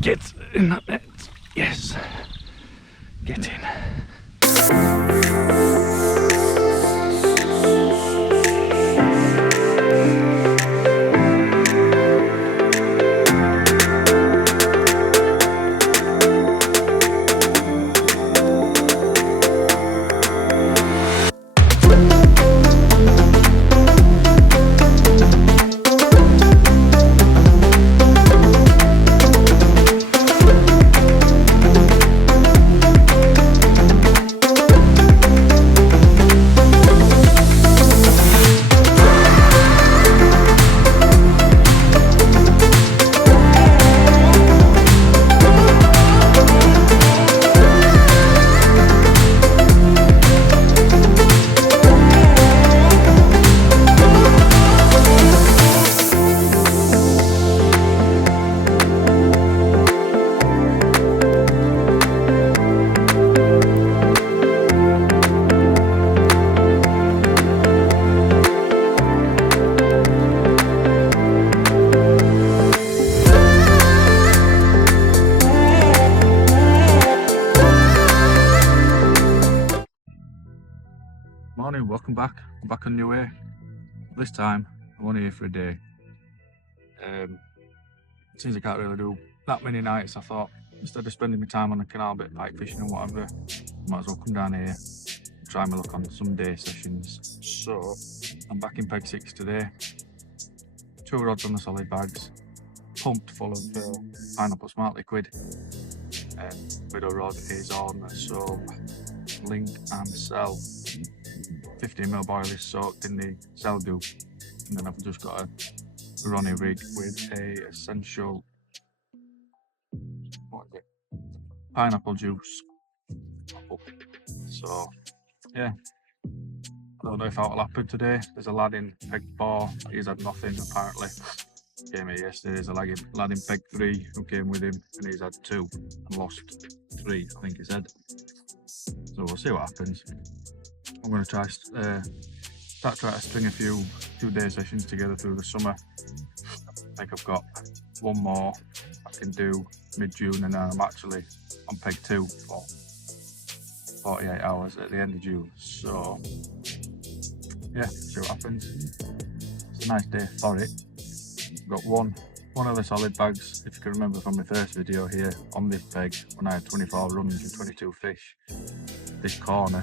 Get in that net. Yes. Get in. Morning, welcome back. I'm back on Newhay. This time I'm only here for a day. Since I can't really do that many nights, I thought instead of spending my time on the canal bit pike fishing and whatever, I might as well come down here and try my luck on some day sessions. So I'm back in peg 6 today. 2 rods on the solid bags, pumped full of pineapple smart liquid. Widow rod is on some link and cell. 15mm boil is soaked in the cell goo, and then I've just got a Ronnie rig with a essential pineapple juice. So yeah, I don't know if that will happen today. There's a lad in peg 4, he's had nothing apparently. Came here yesterday. There's a lad in peg 3 who came with him, and he's had 2 and lost 3, I think he said. So we'll see what happens. I'm going to try to string a few day sessions together through the summer. I think I've got one more I can do mid-June, and then I'm actually on peg 2 for 48 hours at the end of June. So yeah, see what happens. It's a nice day for it. Got one of the solid bags, if you can remember from my first video here on this peg when I had 24 runs and 22 fish. This corner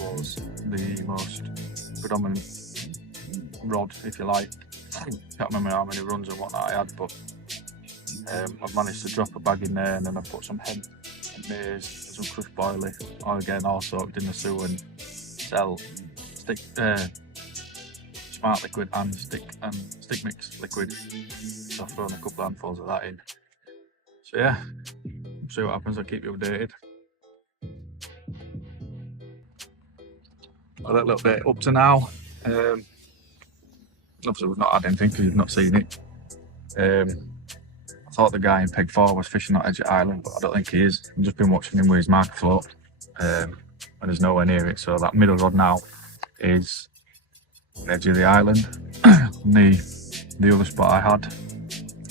was the most predominant rod, if you like. Can't remember how many runs and whatnot I had, but I've managed to drop a bag in there, and then I put some hemp and maize and some crushed barley, all soaked in the sewer, and sell stick smart liquid and stick mix liquid. So I've thrown a couple of handfuls of that in. So yeah, see what happens. I'll keep you updated. A little bit up to now. Obviously we've not had anything because you've not seen it. I thought the guy in peg 4 was fishing that edge of island, but I don't think he is. I've just been watching him with his marker float, and there's nowhere near it. So that middle rod now is the edge of the island. the other spot I had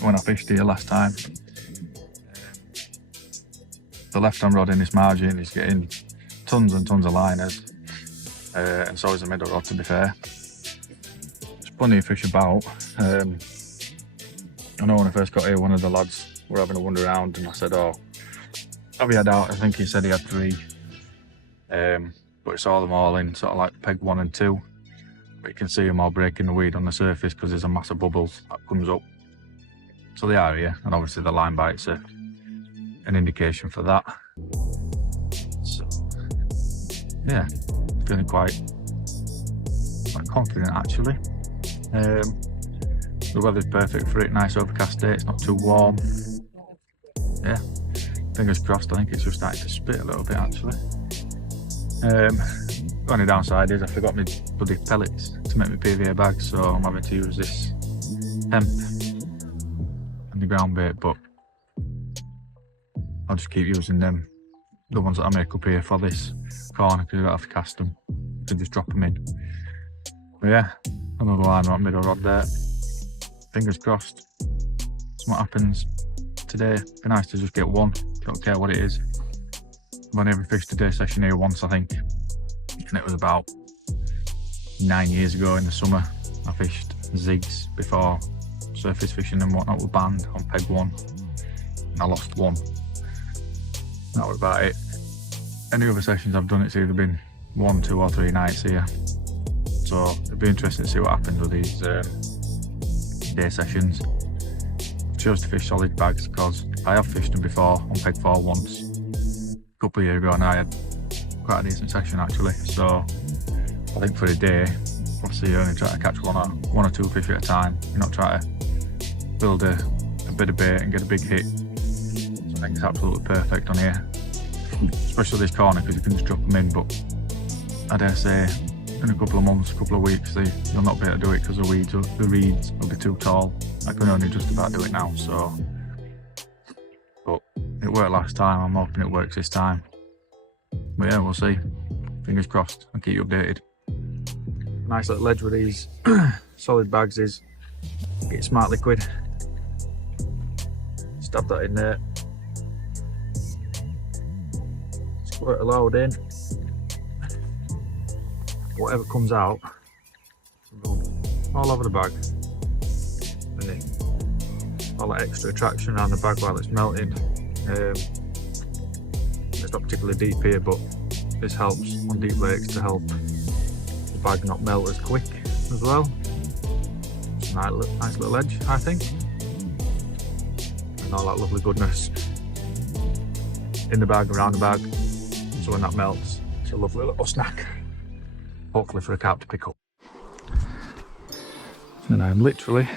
when I fished here last time, the left hand rod in this margin is getting tons and tons of liners, and so is the middle rod, to be fair. There's plenty of fish about. I know when I first got here, one of the lads were having a wander around, and I said, "Oh, have you had out?" I think he said he had 3, but I saw them all in sort of like peg 1 and 2. But you can see them all breaking the weed on the surface because there's a mass of bubbles that comes up. So they are here, and obviously the line bites are an indication for that. So yeah, feeling quite confident actually. The weather's perfect for it, nice overcast day, it's not too warm. Yeah, fingers crossed. I think it's just starting to spit a little bit actually. Only downside is I forgot my bloody pellets to make my PVA bag, so I'm having to use this hemp and the ground bait, but I'll just keep using them, the ones that I make up here for this corner, because I don't have to cast them, to just drop them in. But yeah, another line right middle rod there. Fingers crossed. See what happens today. It'd be nice to just get one, don't care what it is. I've only ever fished a day session here once, I think, and it was about 9 years ago in the summer. I fished zigs before surface fishing and whatnot were banned on peg 1, and I lost one. That was about it. Any other sessions I've done, it's either been 1, 2 or 3 nights here. So it'd be interesting to see what happens with these day sessions. I chose to fish solid bags because I have fished them before on peg 4 once, a couple of years ago, and I had quite a decent session actually. So I think for a day, obviously you only try to catch one or two fish at a time. You're not trying to build a bit of bait and get a big hit. So I think it's absolutely perfect on here, especially this corner, because you can just drop them in. But I dare say in a couple of months, a couple of weeks, you'll not be able to do it because the reeds will be too tall. I can only just about do it now. So, but it worked last time. I'm hoping it works this time. But yeah, we'll see. Fingers crossed. I'll keep you updated. Nice little edge with these solid bags is get smart liquid. Stab that in there. Squirt a load in. Whatever comes out, all over the bag. And then all that extra attraction around the bag while it's melting. It's not particularly deep here, but this helps on deep lakes to help the bag not melt as quick as well. It's a nice little edge, I think. And all that lovely goodness in the bag, around the bag. So when that melts, it's a lovely little snack. Hopefully for a carp to pick up. And I'm literally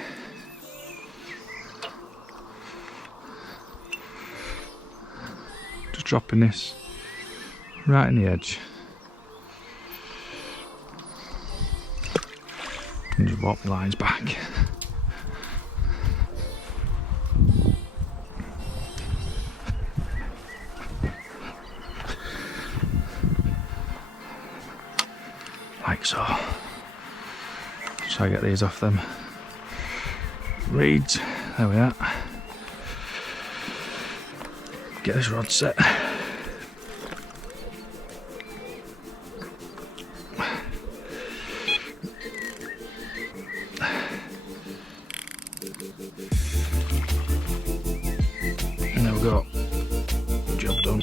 just dropping this right in the edge. And just walk the lines back. Like so. Try to get these off them reeds. There we are. Get this rod set. And there we go. Job done.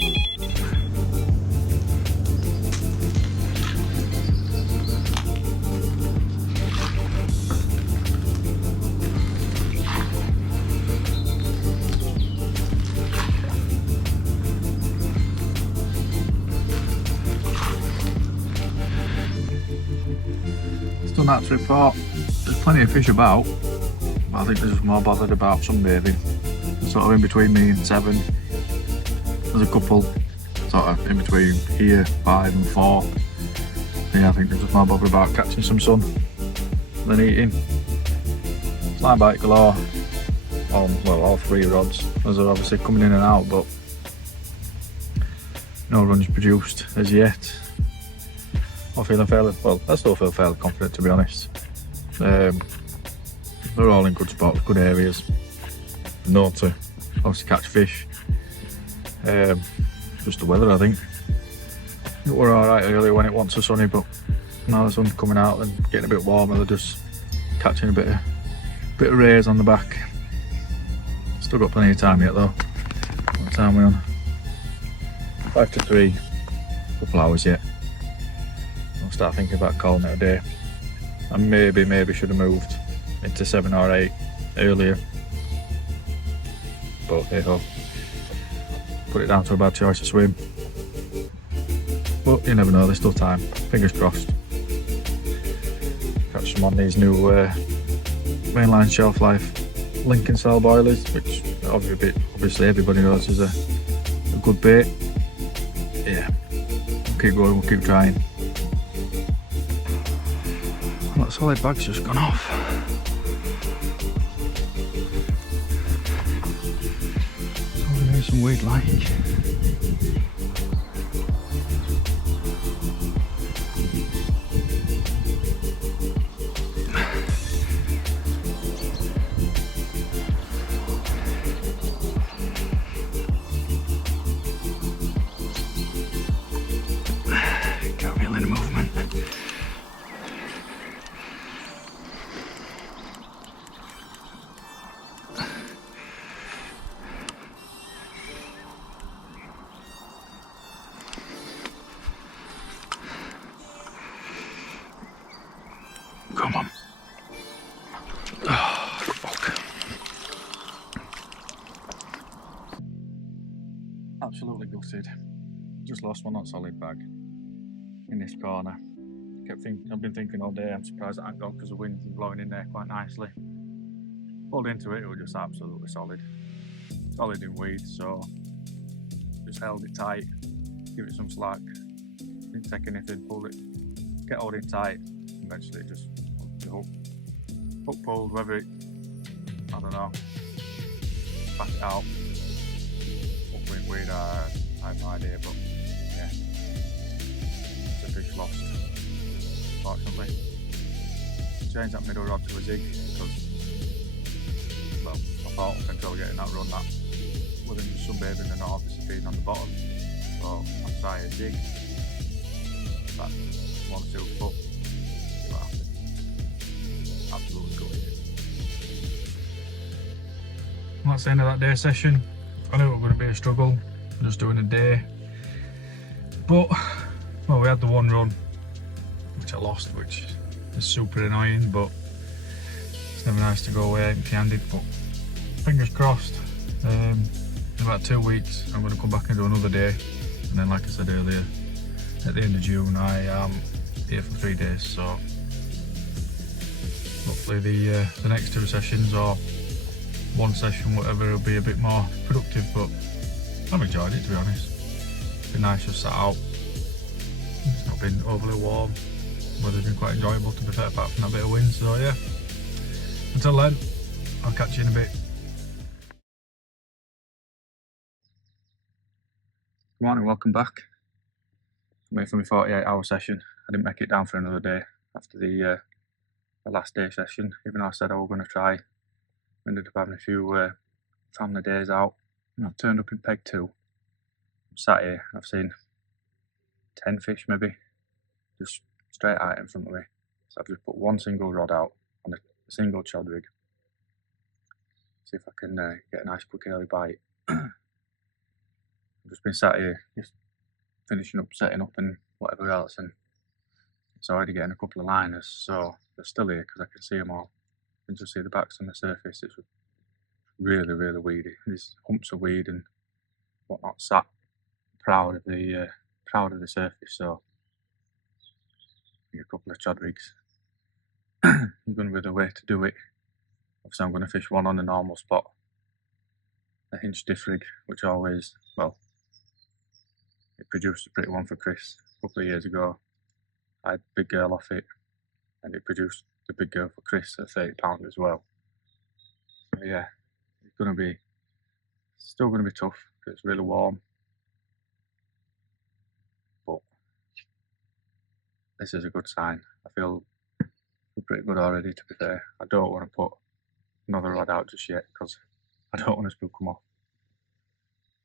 Done that trip part. There's plenty of fish about, but I think they're just more bothered about sunbathing. Sort of in between me and 7. There's a couple sort of in between here, 5 and 4. Yeah, I think they're just more bothered about catching some sun than eating. Slime bite galore. All 3 rods. Those are obviously coming in and out, but no runs produced as yet. I'm feeling fairly, well, I still feel fairly confident, to be honest. They're all in good spots, good areas. Know to obviously catch fish. Just the weather, I think. It were alright earlier when it wasn't so sunny, but now the sun's coming out and getting a bit warmer. They're just catching a bit of rays on the back. Still got plenty of time yet though. What time are we on? 5 to 3. Couple hours yet. I'll start thinking about calling it a day. I maybe should have moved into 7 or 8 earlier. But hey ho. Put it down to a bad choice to swim. But you never know, there's still time. Fingers crossed. Catch some on these new mainline shelf life Lincoln cell boilers, which obviously everybody knows is a good bait. Yeah, we'll keep going, we'll keep trying. That solid bag's just gone off. Oh, there's some weird like. Come on. Oh, fuck. Absolutely gutted. Just lost one not solid bag in this corner. I've been thinking all day, I'm surprised it ain't gone because the wind's been blowing in there quite nicely. Pulled into it, it was just absolutely solid. Solid in weeds, so just held it tight, give it some slack. Didn't take anything, pulled it, kept holding tight. Eventually it just the hook pulled, whether it, I don't know, back it out. Hook went weed, I have no idea, but yeah, it's a fish lost. Unfortunately, changed that middle rod to a zig because, well, I thought up until getting that run that within the sunbathing and not obviously being on the bottom, so I'll try a zig, about 1 or 2 foot, see what happens. Absolutely gutted. That's the end of that day session. I knew it was going to be a struggle, just doing a day, but well, we had the one run which I lost, which is super annoying, but it's never nice to go away empty-handed. But fingers crossed, in about 2 weeks I'm going to come back and do another day, and then like I said earlier, at the end of June I am here for 3 days, so hopefully the next 2 sessions or 1 session, whatever, will be a bit more productive. But I've enjoyed it, to be honest. It's been nice just sat out, it's not been overly warm. Weather's been quite enjoyable, to be fair, apart from that bit of wind, so yeah. Until then, I'll catch you in a bit. Good morning, welcome back. I'm here for my 48-hour session. I didn't make it down for another day after the last day session, even though I said I was going to try. Ended up having a few family days out. I've turned up in peg 2. I'm sat here, I've seen 10 fish maybe, just straight out in front of me. So I've just put 1 single rod out on a single chod rig. See if I can get a nice quick early bite. I've just been sat here, just finishing up, setting up and whatever else, and it's already getting a couple of liners, so they're still here because I can see them all. I can just see the backs on the surface. It's really, really weedy. There's humps of weed and whatnot sat proud of the surface, so a couple of chod rigs. I'm going to be the way to do it. Obviously I'm going to fish one on a normal spot, a hinge diff rig, which always, well, it produced a pretty one for Chris a couple of years ago. I had Big Girl off it, and it produced the Big Girl for Chris at £30 as well. So yeah, it's going to be, still going to be tough because it's really warm, but this is a good sign. I feel pretty good already, to be fair. I don't want to put another rod out just yet because I don't want to spook them off.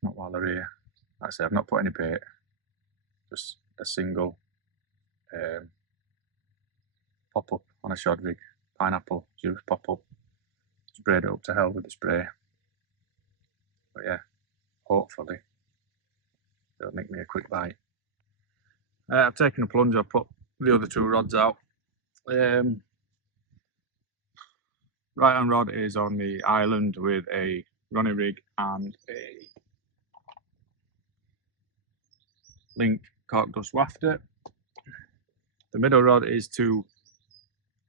Not while they're here. Like I say, I've not put any bait, just a single pop up on a shod rig, pineapple juice pop up, sprayed it up to hell with the spray. But yeah, hopefully it'll make me a quick bite. I've taken a plunge, I've put the other 2 rods out. Right hand rod is on the island with a running rig and a link cork dust wafter. The middle rod is to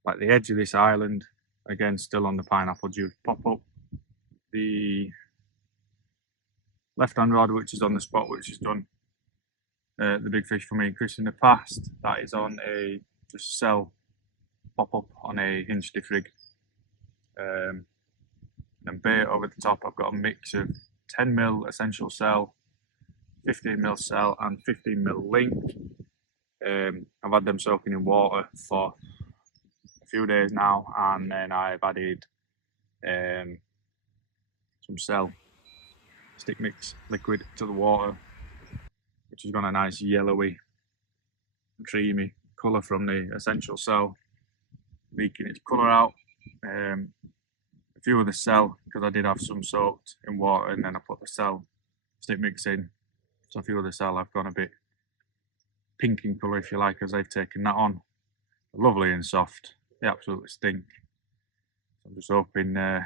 like the edge of this island, again still on the pineapple juice pop up. The left hand rod, which is on the spot which has done the big fish for me and Chris in the past, that is on a just cell pop up on a hinge diff rig. And bait over the top, I've got a mix of 10mm essential cell, 15mm cell and 15mm link. I've had them soaking in water for a few days now, and then I've added some cell stick mix liquid to the water, which has got a nice yellowy, creamy colour from the essential cell, leaking its colour out. A few of the cell, because I did have some soaked in water, and then I put the cell stick mix in, so a few of the cell have gone a bit pink in colour, if you like, as I've taken that on. Lovely and soft, they absolutely stink. So I'm just hoping they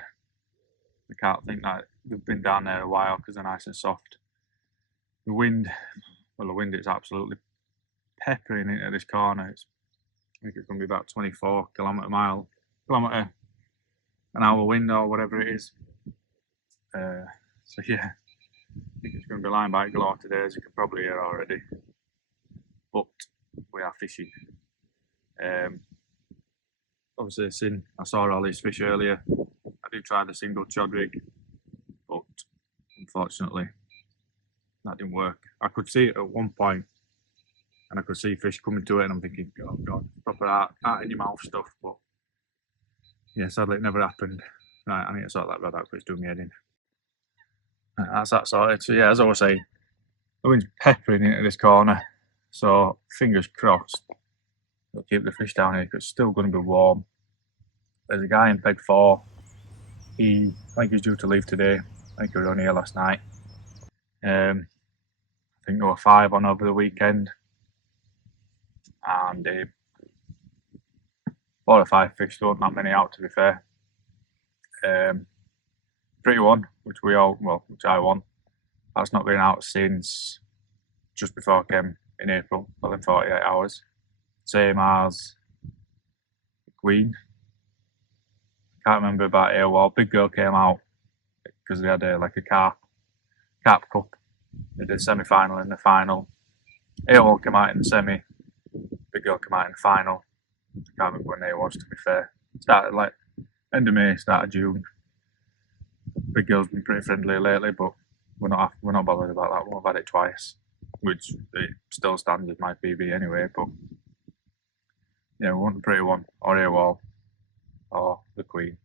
can't think that they've been down there a while because they're nice and soft. The wind, well, the wind is absolutely peppering into this corner. I think it's going to be about 24 kilometre an hour wind or whatever it is. So yeah, I think it's going to be line bite galore today, as you can probably hear already. But we are fishing. Obviously, I saw all these fish earlier. I did try the single chod rig, but unfortunately that didn't work. I could see it at one point, and I could see fish coming to it, and I'm thinking, oh god, proper art in your mouth stuff. But yeah, sadly it never happened. Right, I need to sort that rod out because it's doing me head in. Right, that's that sorted. So yeah, as I was saying, the wind's peppering into this corner, so fingers crossed it'll keep the fish down here because it's still going to be warm. There's a guy in peg 4. I think he's due to leave today. I think he was only here last night. I think there were 5 on over the weekend, and 4 or 5 fish. There weren't that many out, to be fair. Pretty one, which I won. That's not been out since just before I came in April, within 48 hours. Same as the Queen. Can't remember about AWOL. Big Girl came out because they had a CARP Cup. They did semi-final and the final. AWOL came out in the semi. Big Girl came out in the final. I can't remember when it was, to be fair. Started like end of May, start of June. Big Girl's been pretty friendly lately, but we're not bothered about that. We've had it twice, which it still stands as my PB anyway. But yeah, we want the pretty one, or AWOL, or the Queen.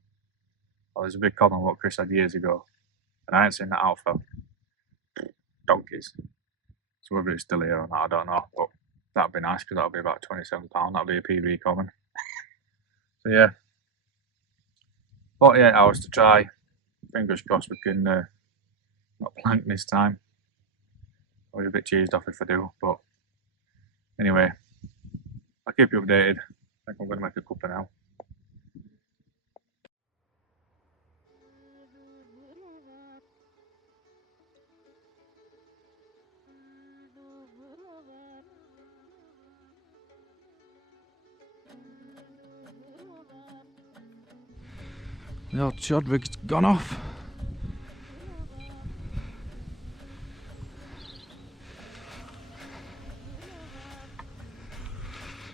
Well, there's a big common what Chris had years ago, and I ain't seen that out for donkeys. So whether it's still here or not, I don't know. But that'd be nice because that'll be about £27. That'll be a PB common. So yeah, 48 hours to try. Fingers crossed we can not plank this time. I'll be a bit cheesed off if I do, but anyway, I'll keep you updated. I think I'm going to make a cuppa now. The old chod rig's gone off.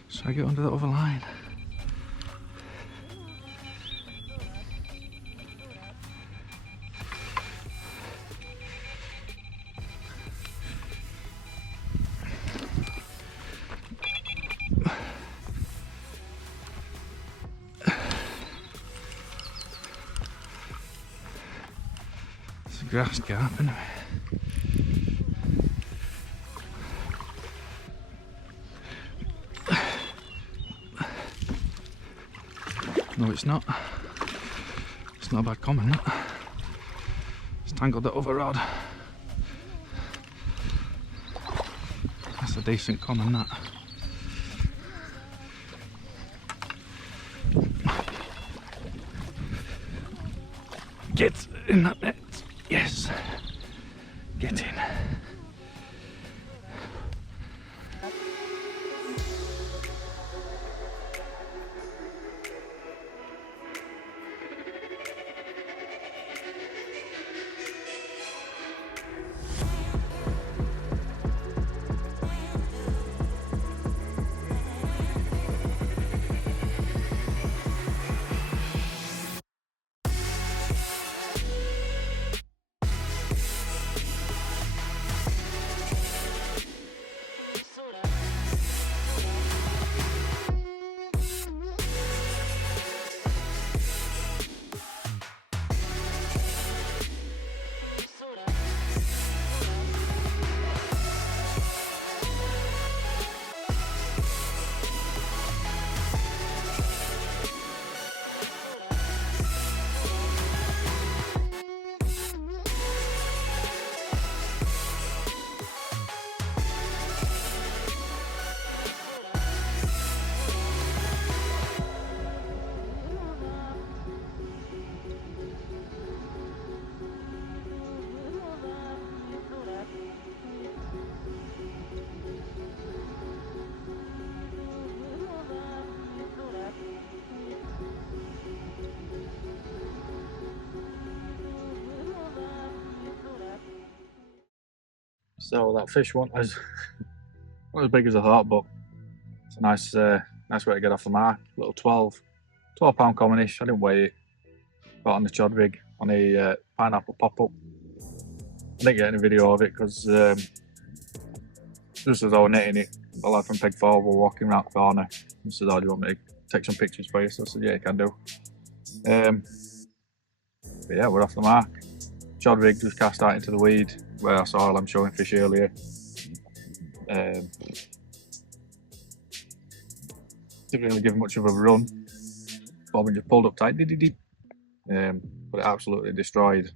Should I get under the other line? It's a grass carp anyway. No, it's not. It's not a bad common, that. It's tangled the other rod. That's a decent common, that. Get in that net. Yes. Get in. So that fish wasn't as big as I thought, but it's a nice way to get off the mark. Little 12 pound commonish. I didn't weigh it. Got on the chod rig on a pineapple pop-up. I didn't get any video of it because just as I was netting it, a lad from Peg 4 were walking around the corner and said, "Oh, do you want me to take some pictures for you?" So I said, "Yeah, you can do." But yeah, we're off the mark. Chod rig just cast out into the weed where I saw them showing fish earlier. Didn't really give much of a run. Bobbin just pulled up tight, but it absolutely destroyed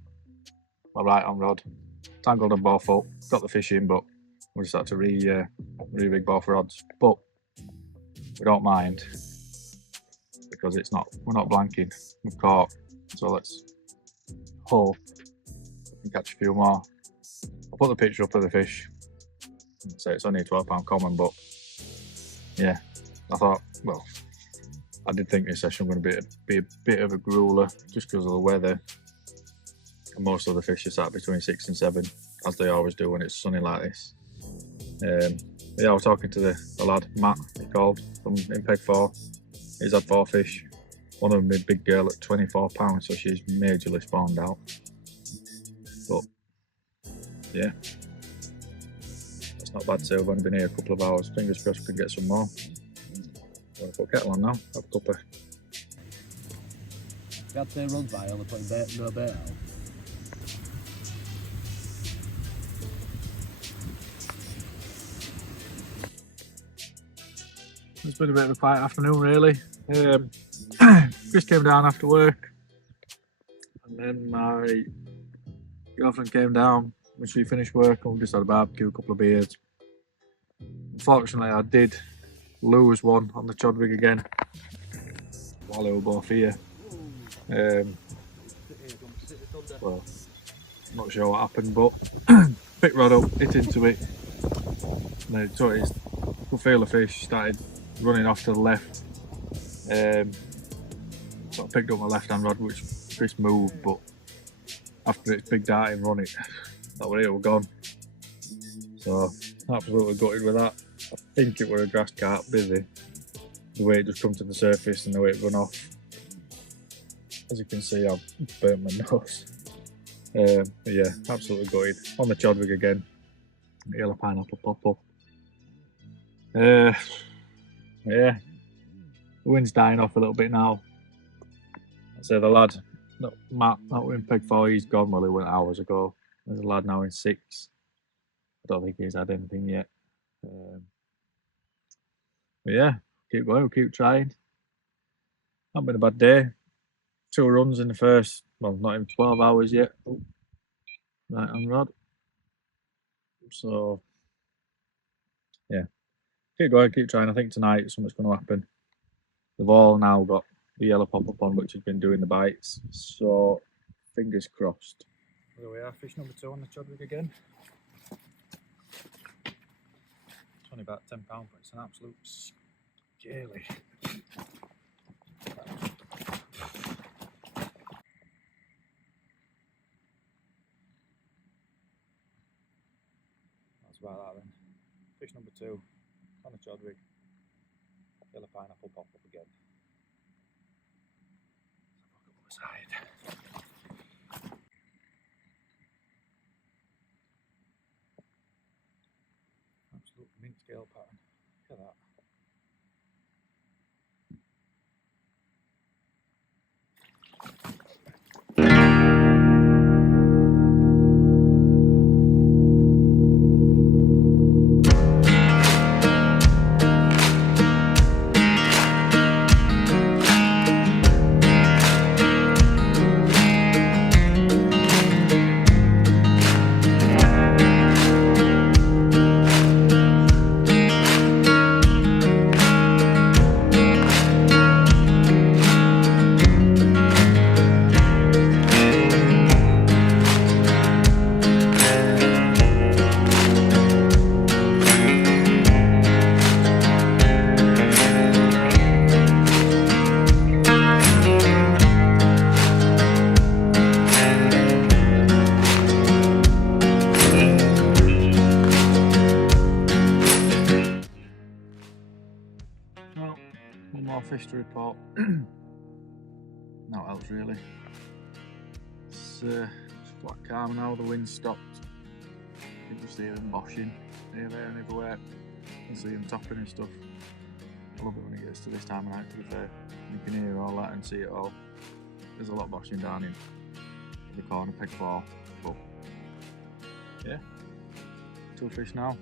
my right on rod. Tangled on both up, got the fish in, but we just had to re-rig both rods. But we don't mind because we're not blanking. We've caught, so let's hope we can catch a few more. I'll put the picture up of the fish. So it's only a 12 pound common, but yeah, I thought, well, I did think this session was going to be a bit of a grueler just because of the weather. And most of the fish are sat between 6 and 7, as they always do when it's sunny like this. Yeah, I was talking to the lad, Matt, he called, from in Peg 4. He's had 4 fish. One of them is a big girl at 24 pounds, so she's majorly spawned out. But yeah, it's not bad, so I've only been here a couple of hours. Fingers crossed we can get some more. I'm going to put kettle on now, have a cuppa. You had to run by, only putting no bait out. It's been a bit of a quiet afternoon, really. Chris came down after work, and then my girlfriend came down when she finished work, and we just had a barbecue, a couple of beers. Unfortunately, I did lose one on the chod rig again while they were both here. Well, I'm not sure what happened, but picked rod up, hit into it, and then could feel the fish started running off to the left. So I picked up my left hand rod, which Chris moved, but after its big darting run, that was it, was gone. So absolutely gutted with that. I think it was a grass carp busy. The way it just come to the surface and the way it run off. As you can see, I've burnt my nose. But yeah, absolutely gutted. On the chod rig again. Yellow pineapple pop-up. Yeah, the wind's dying off a little bit now. I say the lad, Matt, that was in Peg 4, he's gone. Well, he went hours ago. There's a lad now in 6. I don't think he's had anything yet. But yeah, keep going, we'll keep trying. Not been a bad day. 2 runs in the first, well, not even 12 hours yet. Oh, right on rod. So yeah, keep going, keep trying. I think tonight something's going to happen. They've all now got the yellow pop-up on, which has been doing the bites. So fingers crossed. There we are, fish number 2 on the chod rig again. It's only about £10, but it's an absolute scaly. That's about that then. Fish number 2 on the chod rig. Yellow pineapple pop up again. Let's have a look at the side. Absolute mint scale pattern. Look at that. fish to report. Not else really. It's flat calm now, the wind's stopped. You can just hear them boshing here, there and everywhere. You can see them topping and stuff. I love it when it gets to this time of night, to be fair. You can hear all that and see it all. There's a lot boshing down in the corner peg 4, but yeah, 2 fish now,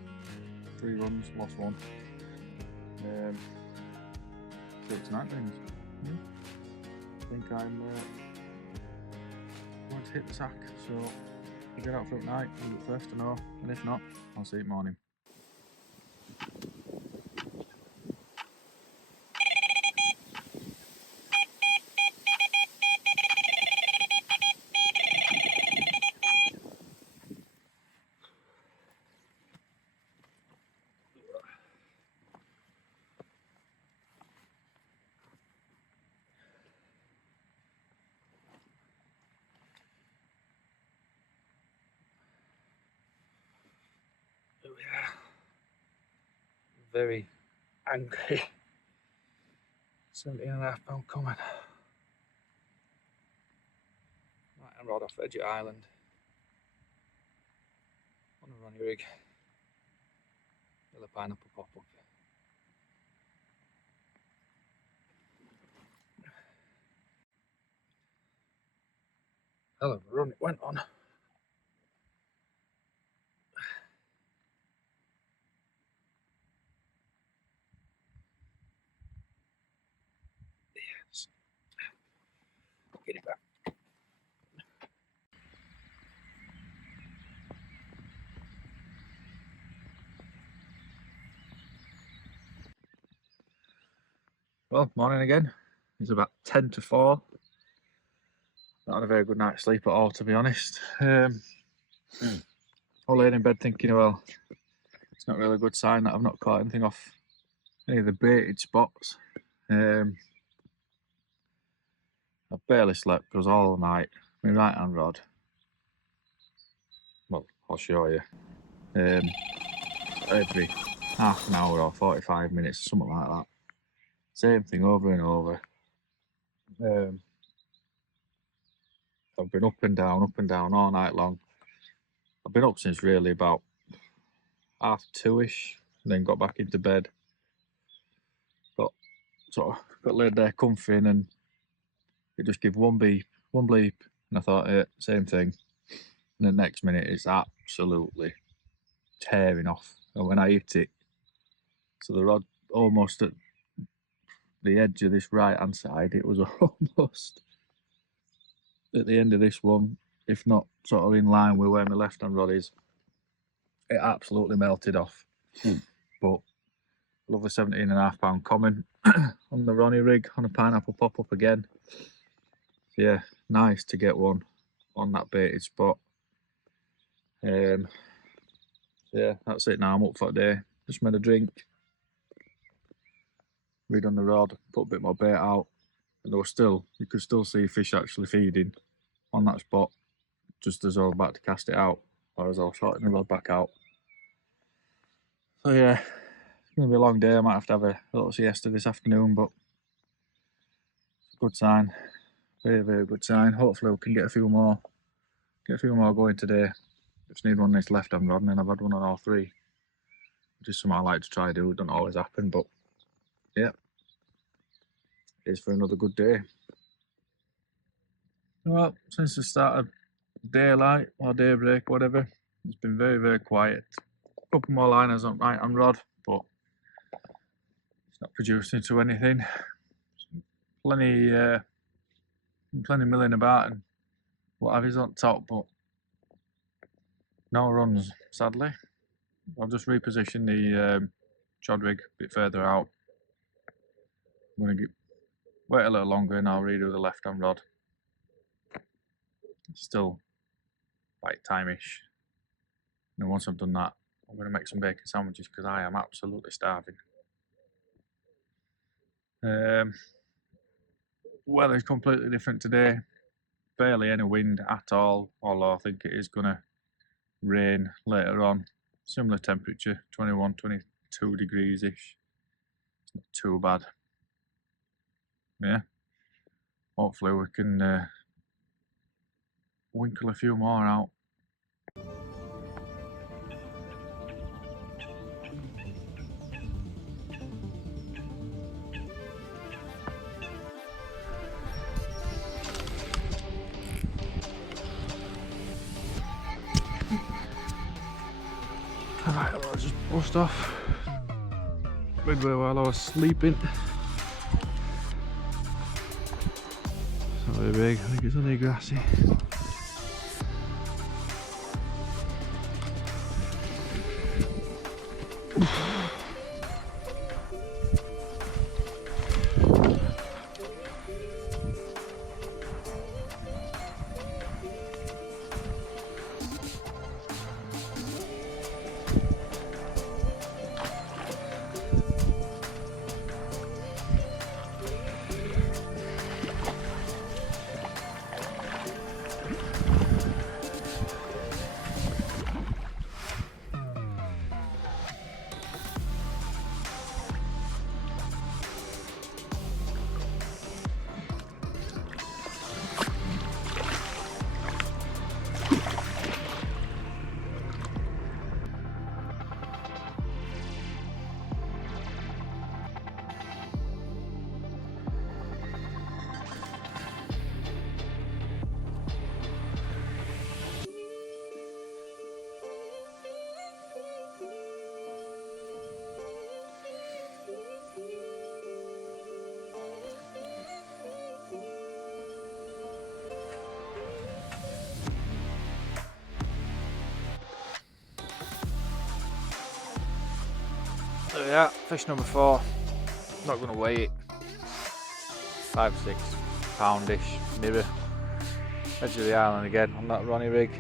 3 runs, lost 1. See what tonight brings. I think I'm going to hit the sack, so I'll get out for it tonight, do it first to know, and if not, I'll see it morning. Here we are. Very angry. 17.5 pound coming. Right, and rod off Edge Island. On a runny rig. Little pineapple pop up. Hell of a run it went on. Yes. Get it back. Well, morning again. It's about 10 to 4. Not had a very good night's sleep at all, to be honest. I laid in bed thinking, well, it's not really a good sign that I've not caught anything off any of the baited spots. I've barely slept because all night, my right hand rod, well, I'll show you, every half an hour or 45 minutes, something like that. Same thing over and over. I've been up and down all night long. I've been up since really about 2:30ish, and then got back into bed. Got laid there comfy, and it just gave one bleep, and I thought, same thing. And the next minute, it's absolutely tearing off. And when I hit it, so the rod almost at the edge of this right hand side, it was almost at the end of this one, if not sort of in line with where my left hand rod is. It absolutely melted off. But lovely 17.5 pound common on the Ronnie rig on a pineapple pop up again. So yeah, nice to get one on that baited spot. Yeah, that's it now. I'm up for the day. Just made a drink, redone the rod, put a bit more bait out, and there was still, you could still see fish actually feeding on that spot just as I was about to cast it out, or as I was sorting the rod back out. So yeah, it's gonna be a long day. I might have to have a little siesta this afternoon, but good sign, very, very good sign. Hopefully we can get a few more going today. Just need one on this left hand rod, and then I've had one on all 3, which is something I like to try do. It doesn't always happen, but yeah, it's for another good day. Well, since the start of daylight or daybreak, whatever, it's been very, very quiet. A couple more liners on right hand rod, but it's not producing to anything. Plenty milling about and what have you on top, but no runs, sadly. I'll just reposition the chod rig a bit further out. I'm going to wait a little longer and I'll redo the left hand rod. It's still like time-ish. And then once I've done that, I'm going to make some bacon sandwiches because I am absolutely starving. Weather's completely different today. Barely any wind at all, although I think it is going to rain later on. Similar temperature, 21, 22 degrees-ish. It's not too bad. yeah, hopefully we can winkle a few more out. Alright, I'll just bust off midway while I was sleeping. It's not very big, I think it's only grassy. So yeah, fish number 4. Not going to weigh it. 5-6 poundish mirror. Edge of the island again on that Ronnie rig.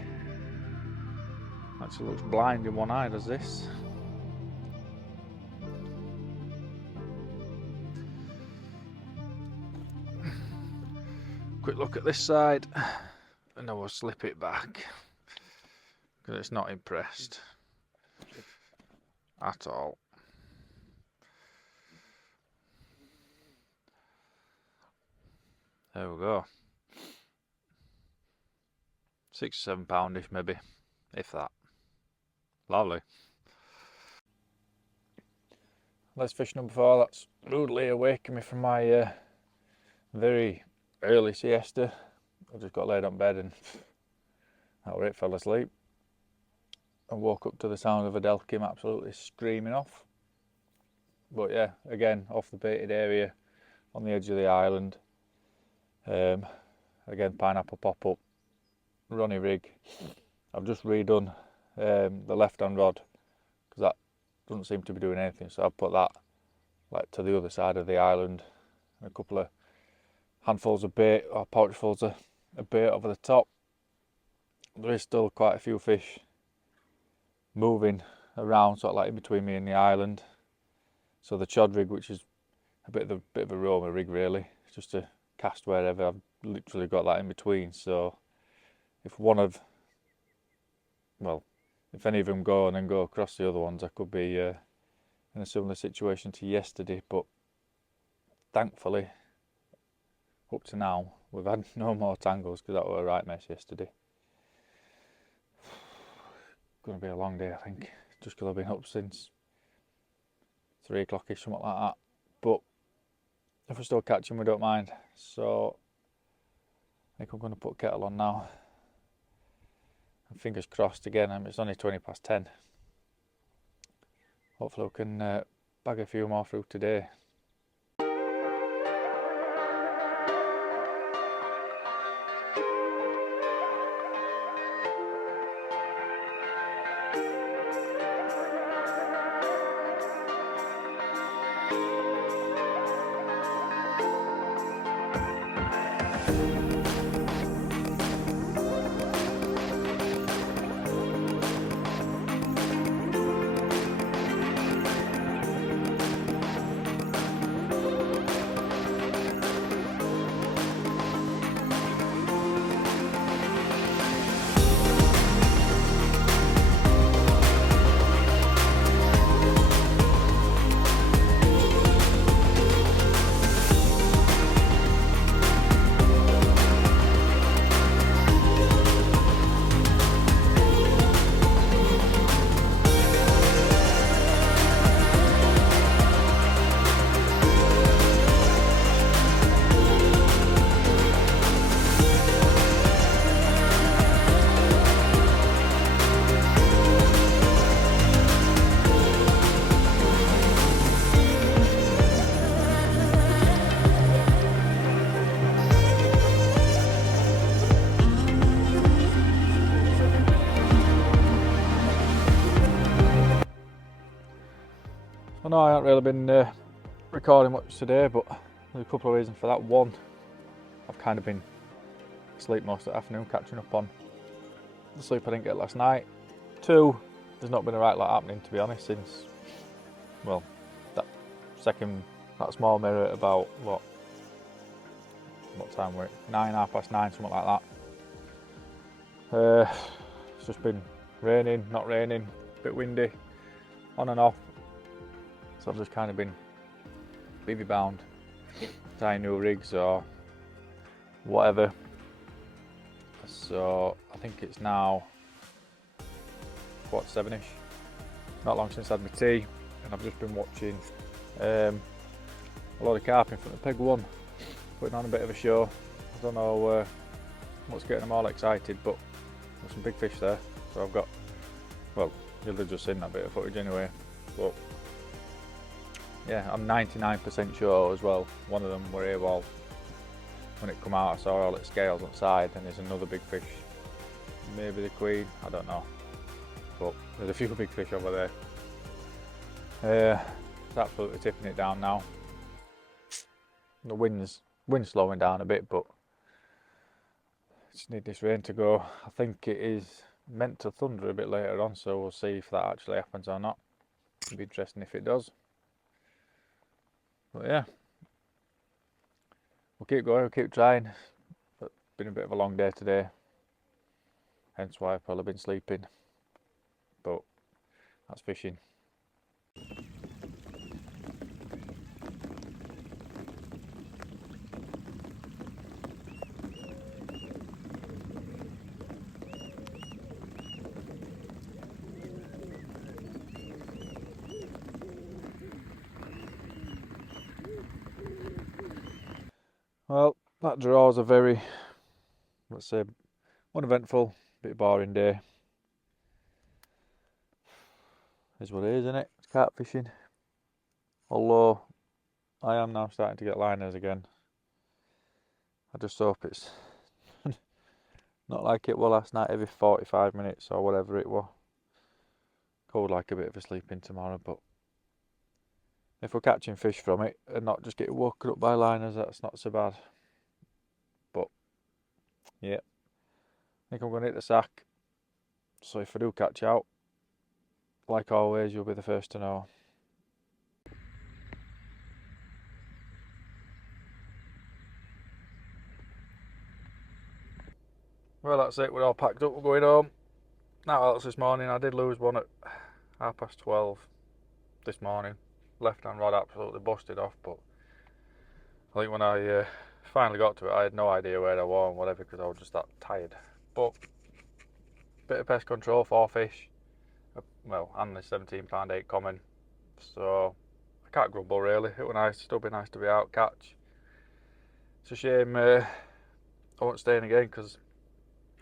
Actually looks blind in one eye, does this? Quick look at this side, and I will slip it back because it's not impressed at all. There we go. 6 or 7 poundish maybe, if that. Lovely. Let's fish number 4. That's rudely awakened me from my very early siesta. I just got laid on bed and that was it, fell asleep. And woke up to the sound of a delkim absolutely screaming off. But yeah, again, off the baited area on the edge of the island. Again, pineapple pop-up, Ronnie rig. I've just redone the left-hand rod because that doesn't seem to be doing anything, so I've put that like to the other side of the island, and a couple of handfuls of bait or pouchfuls of bait over the top. There is still quite a few fish moving around, sort of like in between me and the island. So the chod rig, which is a bit of a roamer rig really, just to cast wherever, I've literally got that in between. So if if any of them go and then go across the other ones, I could be in a similar situation to yesterday. But thankfully, up to now, we've had no more tangles because that was a right mess yesterday. Going to be a long day, I think, just because I've been up since 3 o'clock-ish, something like that. But if we're still catching, we don't mind. So I think I'm going to put kettle on now. And fingers crossed again. It's only 20 past 10. Hopefully we can bag a few more through today. I know I haven't really been recording much today, but there's a couple of reasons for that. One, I've kind of been asleep most of the afternoon, catching up on the sleep I didn't get last night. Two, there's not been a right lot happening, to be honest, since, well, that small mirror at about, what time were it? 9:30, 9, something like that. It's just been raining, not raining, a bit windy, on and off. So I've just kind of been bivvy bound, tying new rigs or whatever. So I think it's now 7:15ish. Not long since I had my tea, and I've just been watching a lot of carp in front of Peg 1, putting on a bit of a show. I don't know what's getting them all excited, but there's some big fish there. So I've got, well, you'll have just seen that bit of footage anyway, but yeah, I'm 99% sure as well one of them were here while when it come out. I saw all its scales on the side, and there's another big fish, maybe the queen, I don't know, but there's a few big fish over there. It's absolutely tipping it down now. The wind's slowing down a bit, but just need this rain to go. I think it is meant to thunder a bit later on, so we'll see if that actually happens or not. It'll be interesting if it does. But yeah, we'll keep going, we'll keep trying. It's been a bit of a long day today, hence why I've probably been sleeping, but that's fishing. Well, that draws a very, let's say, uneventful, bit boring day. Is what it is, isn't it? It's carp fishing. Although I am now starting to get liners again. I just hope it's not like it was last night every 45 minutes or whatever it was. Cold like a bit of a sleeping tomorrow, but if we're catching fish from it and not just getting woken up by liners, that's not so bad. But yeah, I think I'm going to hit the sack. So if I do catch out, like always, you'll be the first to know. Well, that's it, we're all packed up, we're going home. Not else this morning. I did lose one at 12:30 this morning. Left hand rod absolutely busted off, but I think when I finally got to it, I had no idea where I was and whatever, because I was just that tired. But bit of pest control, 4 fish, well, and the 17 pound 8 common, so I can't grumble really. It was nice, still be nice to be out, catch. It's a shame I won't stay in again, because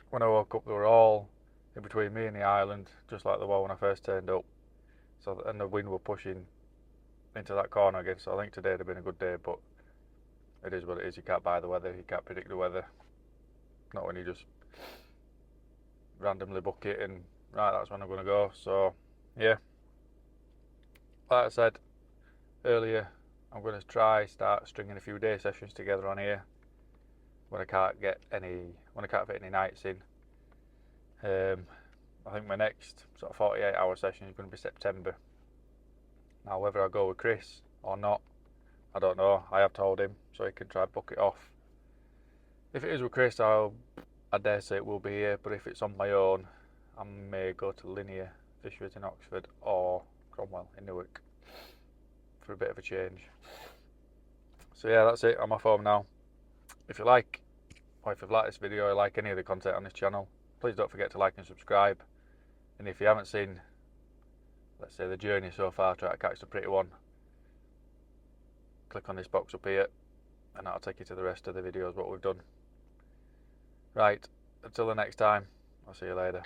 when I woke up they were all in between me and the island, just like they were when I first turned up. So, and the wind were pushing into that corner again, so I think today would have been a good day, but it is what it is. You can't buy the weather, you can't predict the weather, not when you just randomly book it and right, that's when I'm going to go. So yeah, like I said earlier, I'm going to start stringing a few day sessions together on here when I can't fit any nights in. I think my next sort of 48-hour session is going to be September. Now whether I go with Chris or not, I don't know. I have told him, so he can try and book it off. If it is with Chris, I dare say it will be here, but if it's on my own, I may go to Linear Fisheries in Oxford or Cromwell in Newark for a bit of a change. So yeah, that's it. I'm off home now. If you've liked this video or like any of the content on this channel, please don't forget to like and subscribe. And if you haven't seen, let's say, the journey so far trying to catch the pretty one, click on this box up here and that'll take you to the rest of the videos, what we've done. Right, until the next time, I'll see you later.